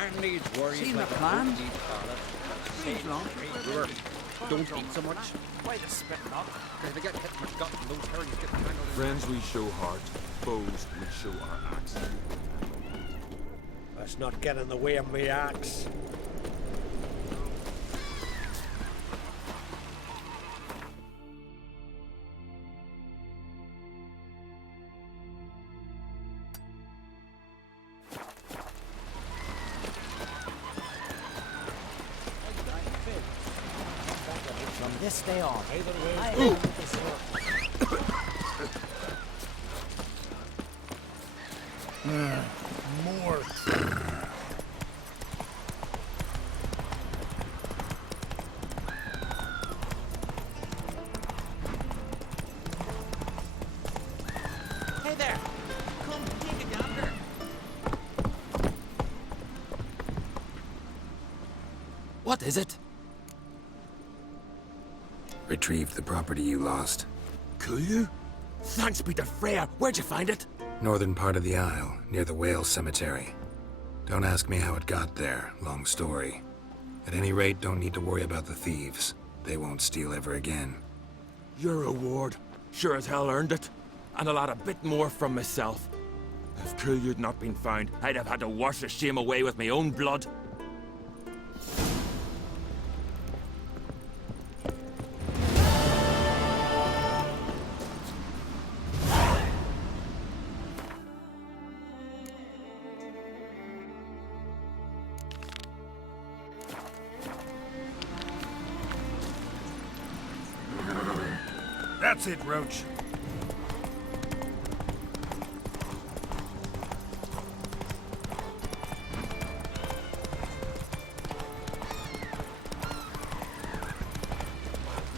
Man needs worries Seen like the a plan? boat needs ballast. Seems long. Don't eat so much. Why the spitting up? If they get hit in the gut and those hurries get tangled in. Friends we show heart, foes we show our axe. Let's not get in the way of me axe. From this day on, I am this More. Hey there! Come, take a gander! What is it? Retrieved the property you lost. Cool? Thanks be to Freya. Where'd you find it? Northern part of the Isle, near the whale cemetery. Don't ask me how it got there. Long story. At any rate, don't need to worry about the thieves. They won't steal ever again. Your reward sure as hell earned it. And a lot a bit more from myself. If Kulyu'd not been found, I'd have had to wash the shame away with my own blood. That's it, Roach.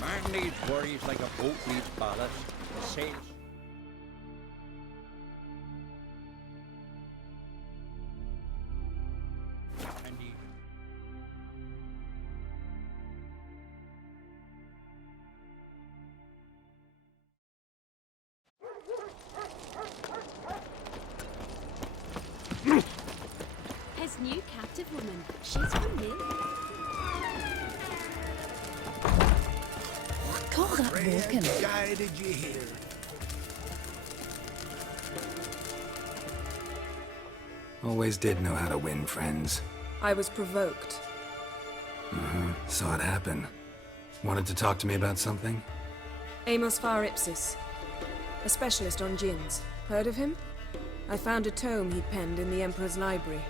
Man needs worries like a boat needs ballast. Sails. Indeed. His new captive woman. She's from me. Call that walking. Guided you here. Always did know how to win friends. I was provoked. Saw it happen. Wanted to talk to me about something? Amos Var Ipsis, a specialist on djinns. Heard of him? I found a tome he'd penned in the Emperor's library.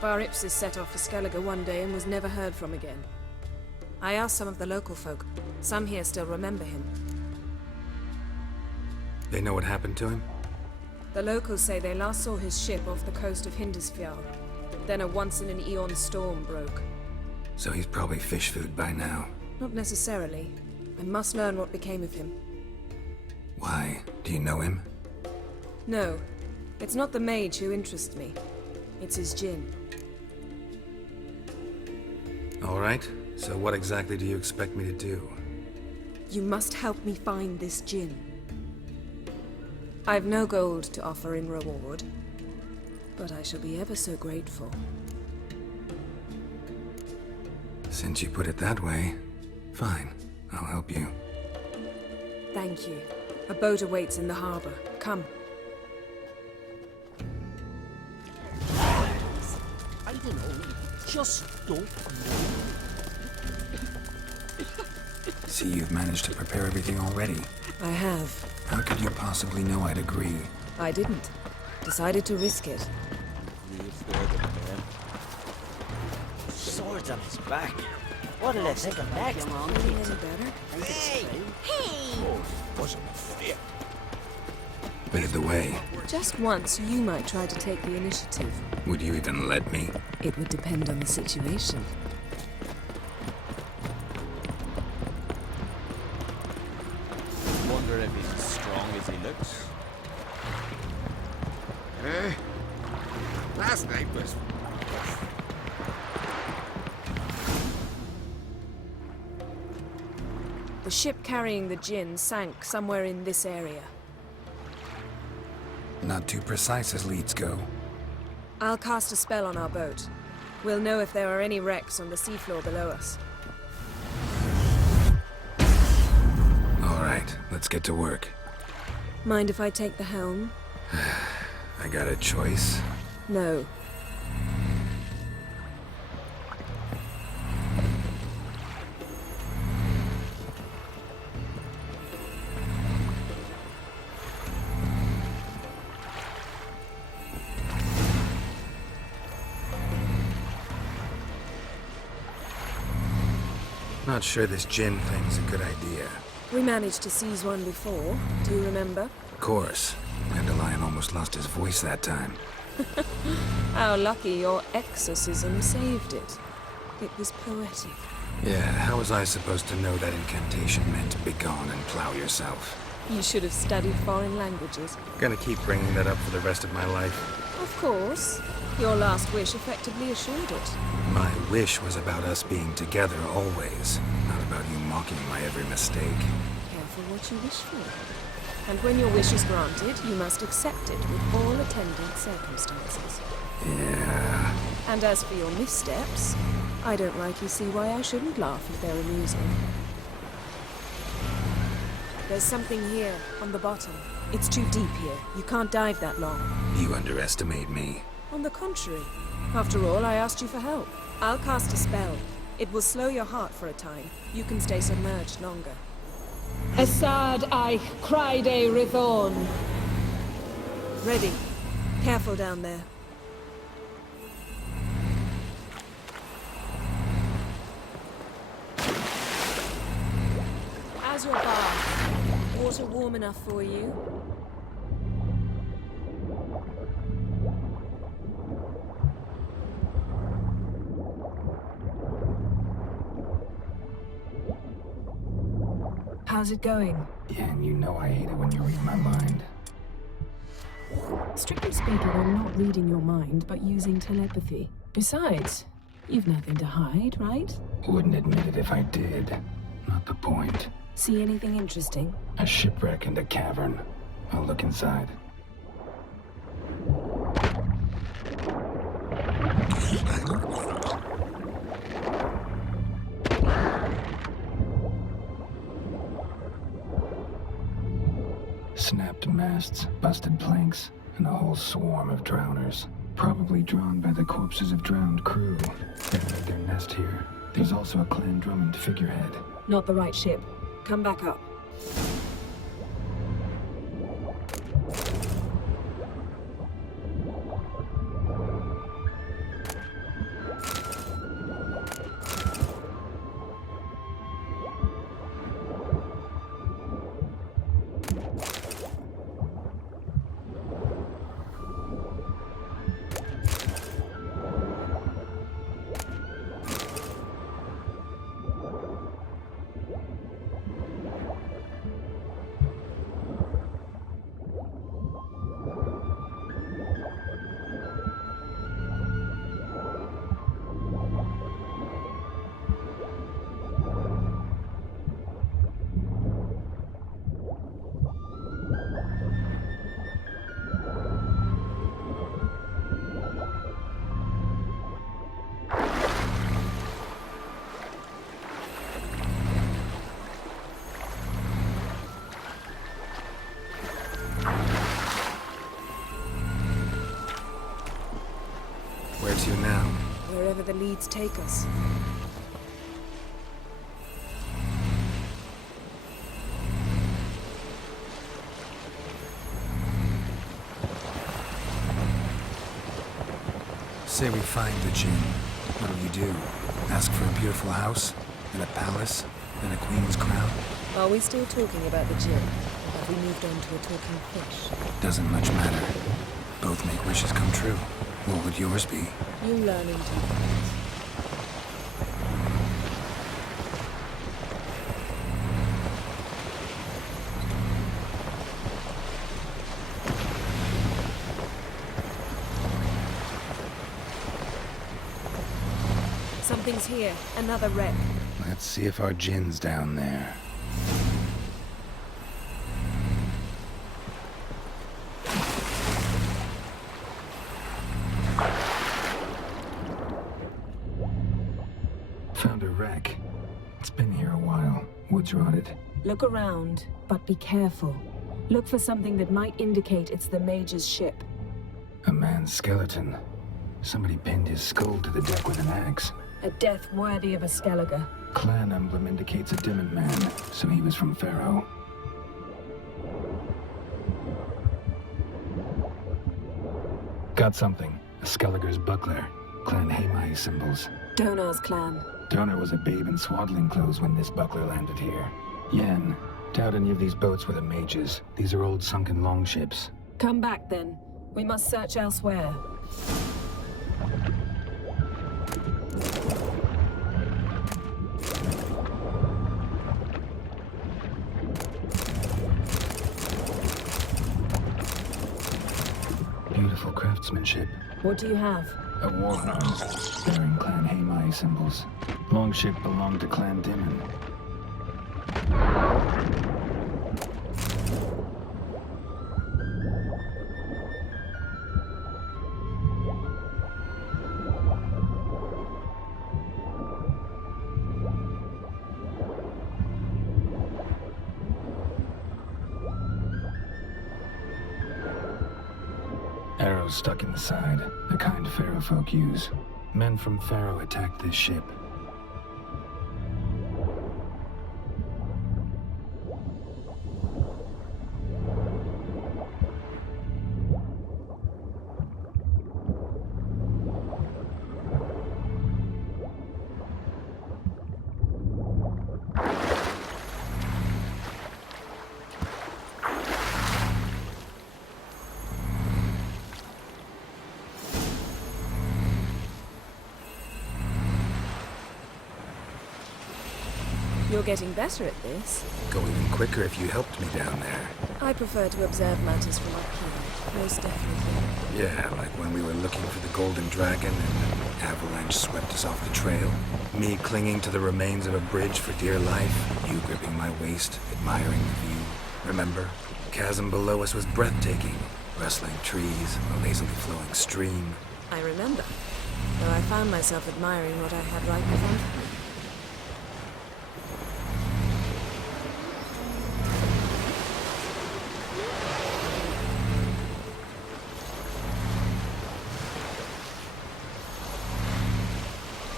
Var Ipsis set off for Skellige one day and was never heard from again. I asked some of the local folk. Some here still remember him. They know what happened to him? The locals say they last saw his ship off the coast of Hindisfjall. Then a once-in-an-eon storm broke. So he's probably fish food by now. Not necessarily. I must learn what became of him. Why? Do you know him? No, it's not the mage who interests me. It's his djinn. All right. So what exactly do you expect me to do? You must help me find this djinn. I've no gold to offer in reward, but I shall be ever so grateful. Since you put it that way, fine. I'll help you. Thank you. A boat awaits in the harbor. Come. I don't know. Just don't know. See, you've managed to prepare everything already. I have. How could you possibly know I'd agree? I didn't. Decided to risk it. Swords on his back. What'll they think of next? Feeling any better? Hey! Hey! Wasn't fair. Lead the way. Just once, you might try to take the initiative. Would you even let me? It would depend on the situation. Wonder if he's as strong as he looks. Last night was... The ship carrying the djinn sank somewhere in this area. Not too precise as leads go. I'll cast a spell on our boat. We'll know if there are any wrecks on the seafloor below us. All right, let's get to work. Mind if I take the helm? I got a choice. No. Not sure this gin thing's a good idea. We managed to seize one before. Do you remember? Of course. Dandelion almost lost his voice that time. How lucky your exorcism saved it. It was poetic. Yeah, how was I supposed to know that incantation meant begone and plow yourself? You should have studied foreign languages. Gonna keep bringing that up for the rest of my life. Of course. Your last wish effectively assured it. My wish was about us being together always, not about you mocking my every mistake. Careful what you wish for. And when your wish is granted, you must accept it with all attendant circumstances. Yeah. And as for your missteps, I don't rightly see why I shouldn't laugh if they're amusing. There's something here, on the bottom. It's too deep here. You can't dive that long. You underestimate me. On the contrary. After all, I asked you for help. I'll cast a spell. It will slow your heart for a time. You can stay submerged longer. Assad I cried a Rithorn. Ready. Careful down there. How's your bath? Water warm enough for you? How's it going? Yeah, and you know I hate it when you read my mind. Strictly speaking, I'm not reading your mind, but using telepathy. Besides, you've nothing to hide, right? Wouldn't admit it if I did. Not the point. See anything interesting? A shipwreck and a cavern. I'll look inside. Snapped masts, busted planks, and a whole swarm of drowners. Probably drawn by the corpses of drowned crew. They made their nest here. There's also a Clan Drummond figurehead. Not the right ship. Come back up. Where to now? Wherever the leads take us. Say we find the gin. What'll you do? Ask for a beautiful house? And a palace? And a queen's crown? Are we still talking about the gin? Or have we moved on to a talking fish? Doesn't much matter. Both make wishes come true. What would yours be? You learn in time. Something's here. Another wreck. Let's see if our gin's down there. rotted. Look around, but be careful. Look for something that might indicate it's the Mage's ship. A man's skeleton. Somebody pinned his skull to the deck with an axe. A death worthy of a Skellige. Clan emblem indicates a Dimmen man, so he was from Pharaoh. Got something. A Skellige's buckler. Clan Hamai symbols. Donar's clan. Donar was a babe in swaddling clothes when this buckler landed here. Yen, doubt any of these boats were the mages. These are old sunken longships. Come back then. We must search elsewhere. Beautiful craftsmanship. What do you have? A warhound, bearing Clan Hamai symbols. Longship belonged to Clan Dimmen. Arrows stuck in the side, the kind Pharaoh folk use. Men from Pharaoh attacked this ship. You're getting better at this. Go even quicker if you helped me down there. I prefer to observe matters from up here, most definitely. Yeah, like when we were looking for the Golden Dragon and an avalanche swept us off the trail. Me clinging to the remains of a bridge for dear life. You gripping my waist, admiring the view. Remember? The chasm below us was breathtaking. Rustling trees, a lazily flowing stream. I remember, though I found myself admiring what I had right in front of me.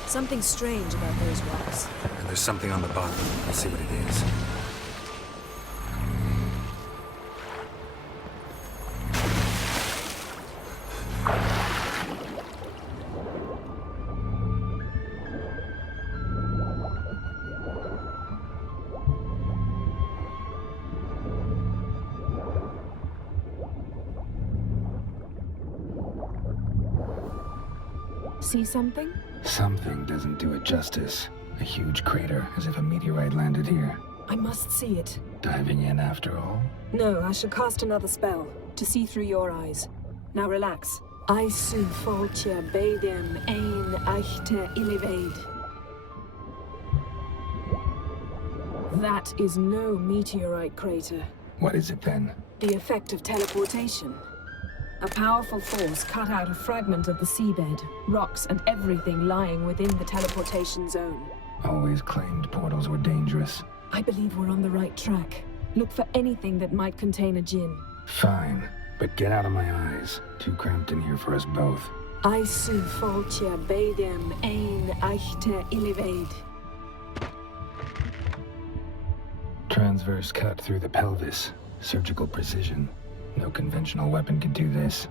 Something strange about those rocks. And there's something on the bottom. We'll see what it is. See something? Something doesn't do it justice. A huge crater, as if a meteorite landed here. I must see it. Diving in after all? No, I shall cast another spell, to see through your eyes. Now relax. I su foltje bedem ein echte invade. That is no meteorite crater. What is it then? The effect of teleportation. A powerful force cut out a fragment of the seabed, rocks and everything lying within the teleportation zone. Always claimed portals were dangerous. I believe we're on the right track. Look for anything that might contain a djinn. Fine, but get out of my eyes. Too cramped in here for us both. I su foltje bedem ein echte invade. Transverse cut through the pelvis. Surgical precision. No conventional weapon could do this.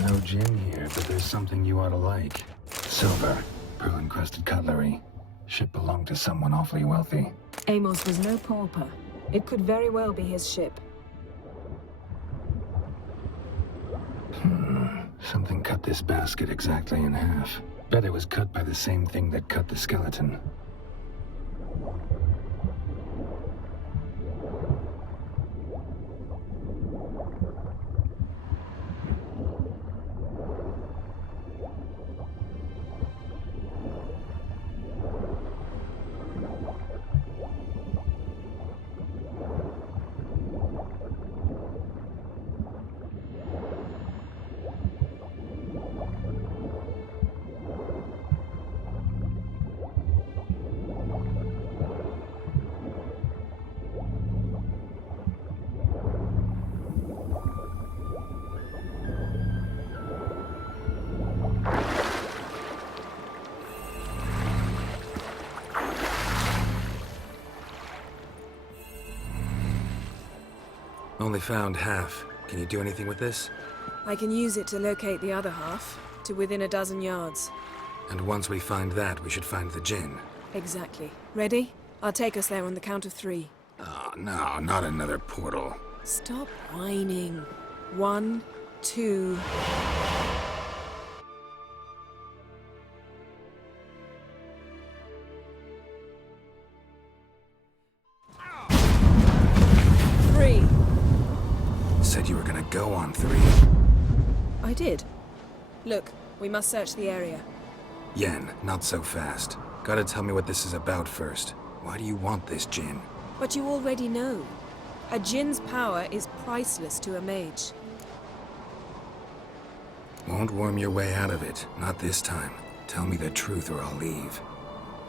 No gin here, but there's something you ought to like. Silver, pearl-encrusted cutlery. Ship belonged to someone awfully wealthy. Amos was no pauper. It could very well be his ship. Something cut this basket exactly in half. Bet it was cut by the same thing that cut the skeleton. Only found half. Can you do anything with this? I can use it to locate the other half, to within a dozen yards. And once we find that, we should find the Jinn. Exactly. Ready? I'll take us there on the count of 3. Oh, no, not another portal. Stop whining. 1, 2... Said you were gonna go on 3. I did. Look, we must search the area. Yen, not so fast. Gotta tell me what this is about first. Why do you want this Jinn? But you already know. A Jinn's power is priceless to a mage. Won't worm your way out of it. Not this time. Tell me the truth or I'll leave.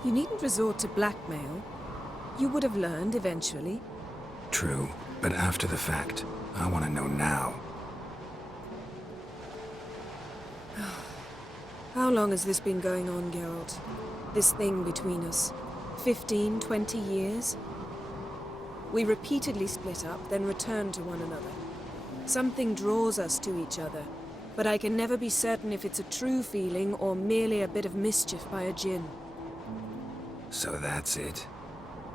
You needn't resort to blackmail. You would have learned eventually. True, but after the fact. I want to know now. How long has this been going on, Geralt? This thing between us? 15, 20 years? We repeatedly split up, then returned to one another. Something draws us to each other, but I can never be certain if it's a true feeling or merely a bit of mischief by a Jinn. So that's it?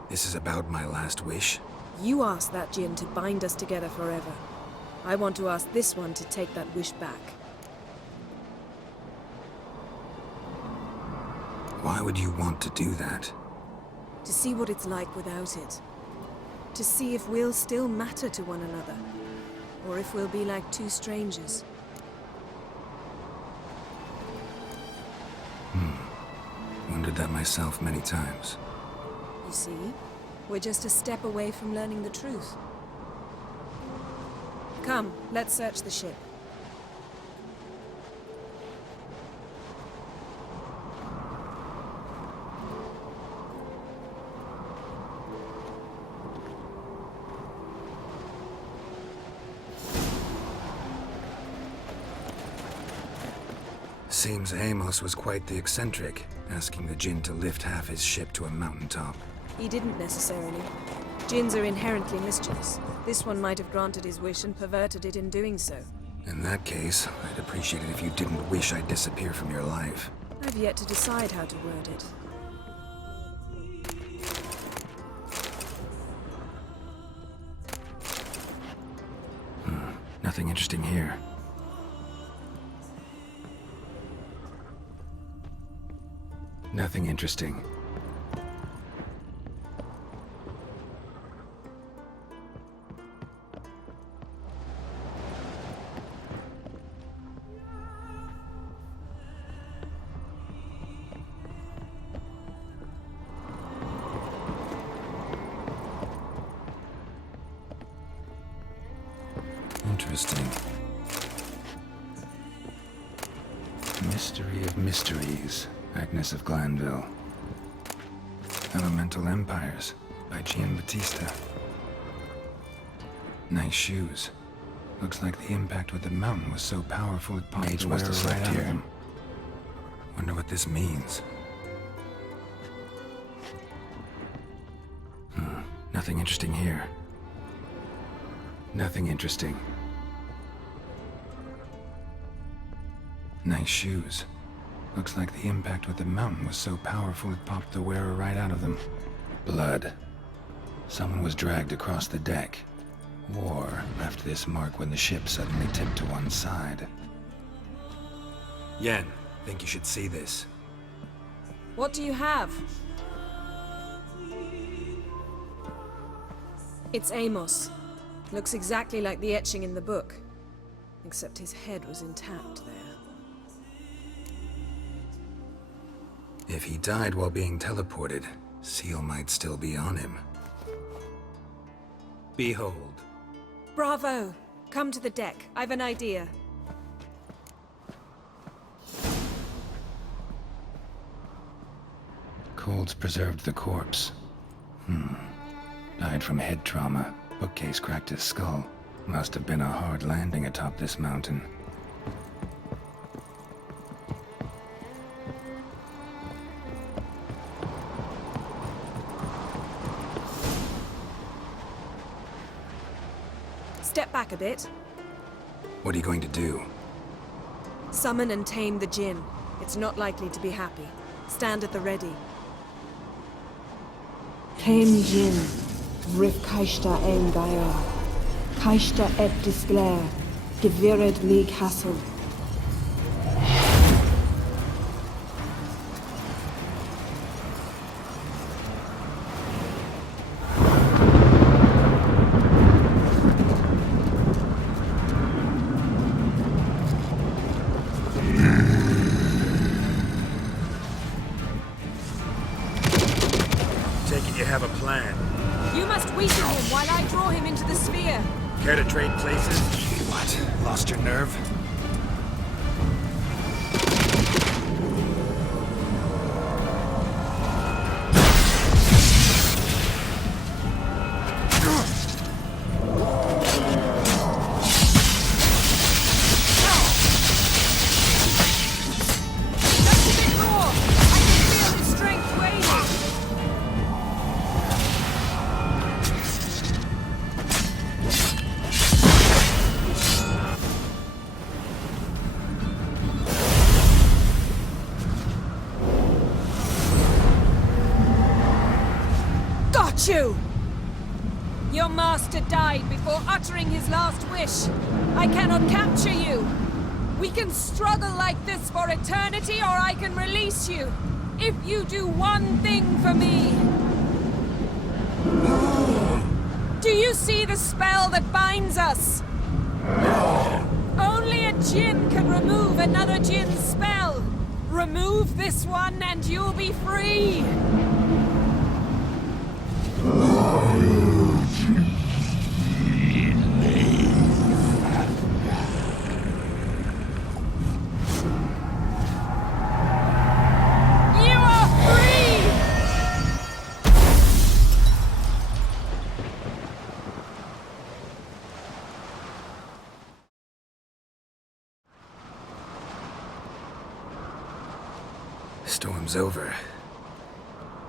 This is about my last wish? You asked that Jinn to bind us together forever. I want to ask this one to take that wish back. Why would you want to do that? To see what it's like without it. To see if we'll still matter to one another. Or if we'll be like two strangers. Wondered that myself many times. You see? We're just a step away from learning the truth. Come, let's search the ship. Seems Amos was quite the eccentric, asking the Jinn to lift half his ship to a mountaintop. He didn't necessarily. Jinns are inherently mischievous. This one might have granted his wish and perverted it in doing so. In that case, I'd appreciate it if you didn't wish I'd disappear from your life. I've yet to decide how to word it. Nothing interesting here. Nothing interesting. Interesting. Mystery of Mysteries, Agnes of Glanville. Elemental Empires, by Giambattista. Nice shoes. Looks like the impact with the mountain was so powerful it popped the wearer right out of him. Wonder what this means. Nothing interesting here. Nothing interesting. Nice shoes. Looks like the impact with the mountain was so powerful it popped the wearer right out of them. Blood. Someone was dragged across the deck. Or left this mark when the ship suddenly tipped to one side. Yen, think you should see this. What do you have? It's Amos. Looks exactly like the etching in the book. Except his head was intact there. If he died while being teleported, Seal might still be on him. Behold. Bravo! Come to the deck. I've an idea. Colds preserved the corpse. Died from head trauma. Bookcase cracked his skull. Must have been a hard landing atop this mountain. Step back a bit. What are you going to do? Summon and tame the Jinn. It's not likely to be happy. Stand at the ready. Tame Jinn, Rif Kaishta ein Gaia, Kaishta et Disglair, Gevired me Castle. Take it you have a plan. You must weaken him while I draw him into the sphere. Care to trade places? What? Lost your nerve? That's a bit raw. I can feel his strength waning. Got you! Your master died before uttering his last wish. I cannot capture you. We can struggle like this for eternity, or I can release you. If you do one thing for me. Do you see the spell that binds us? Only a Jinn can remove another Jinn's spell. Remove this one and you'll be free. You are free! Storm's over.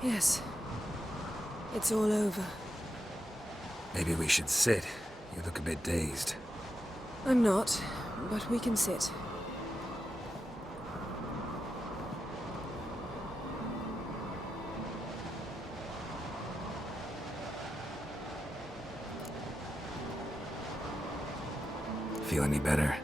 Yes. It's all over. Maybe we should sit. You look a bit dazed. I'm not, but we can sit. Feel any better?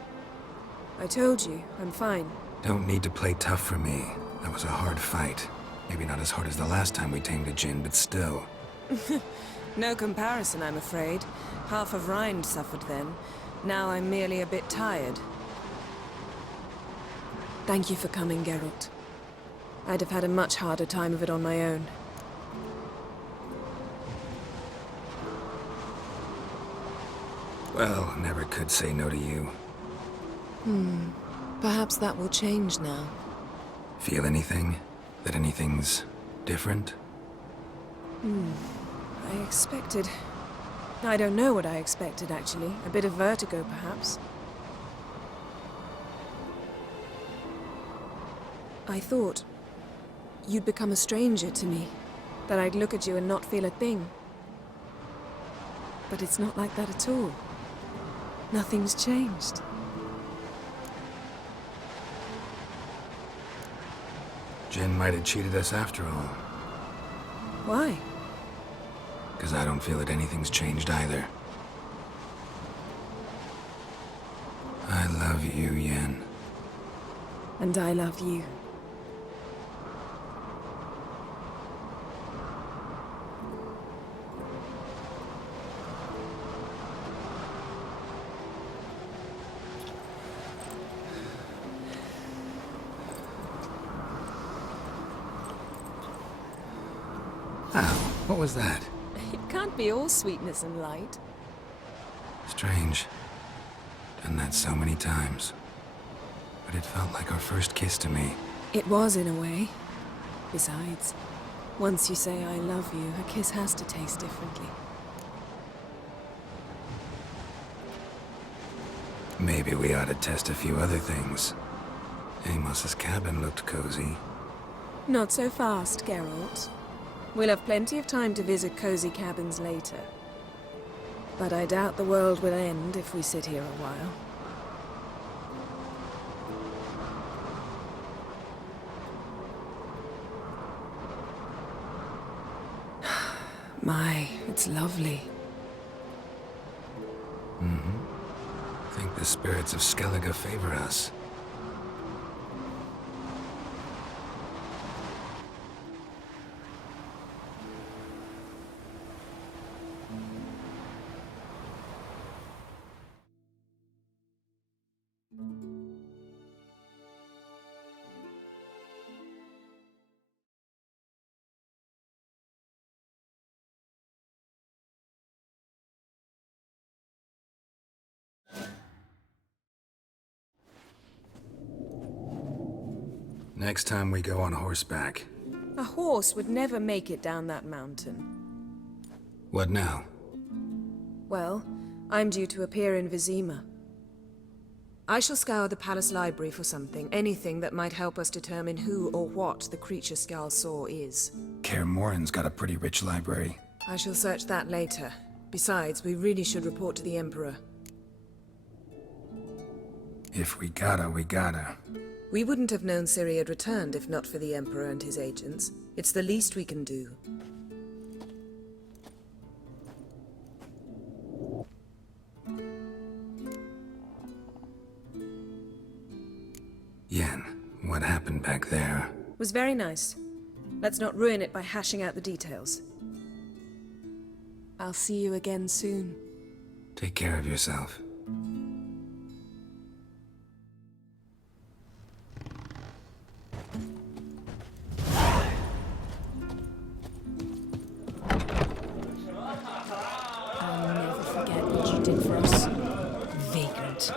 I told you, I'm fine. Don't need to play tough for me. That was a hard fight. Maybe not as hard as the last time we tamed a Jinn, but still. No comparison, I'm afraid. Half of Rind suffered then. Now I'm merely a bit tired. Thank you for coming, Geralt. I'd have had a much harder time of it on my own. Well, never could say no to you. Perhaps that will change now. Feel anything? That anything's different? I expected... I don't know what I expected, actually. A bit of vertigo, perhaps. I thought you'd become a stranger to me. That I'd look at you and not feel a thing. But it's not like that at all. Nothing's changed. Jinn might have cheated us after all. Why? Because I don't feel that anything's changed either. I love you, Yen. And I love you. Ow, what was that? It can't be all sweetness and light. Strange. Done that so many times. But it felt like our first kiss to me. It was, in a way. Besides, once you say I love you, a kiss has to taste differently. Maybe we ought to test a few other things. Amos's cabin looked cozy. Not so fast, Geralt. We'll have plenty of time to visit cozy cabins later. But I doubt the world will end if we sit here a while. My, it's lovely. I think the spirits of Skellige favor us. Next time we go on horseback. A horse would never make it down that mountain. What now? Well, I'm due to appear in Vizima. I shall scour the palace library for something, anything that might help us determine who or what the creature Skal saw is. Kaer Morhen's got a pretty rich library. I shall search that later. Besides, we really should report to the Emperor. If we gotta, we gotta. We wouldn't have known Ciri had returned if not for the Emperor and his agents. It's the least we can do. Yen, what happened back there? Was very nice. Let's not ruin it by hashing out the details. I'll see you again soon. Take care of yourself. I'll never forget what you did for us. Vagrant.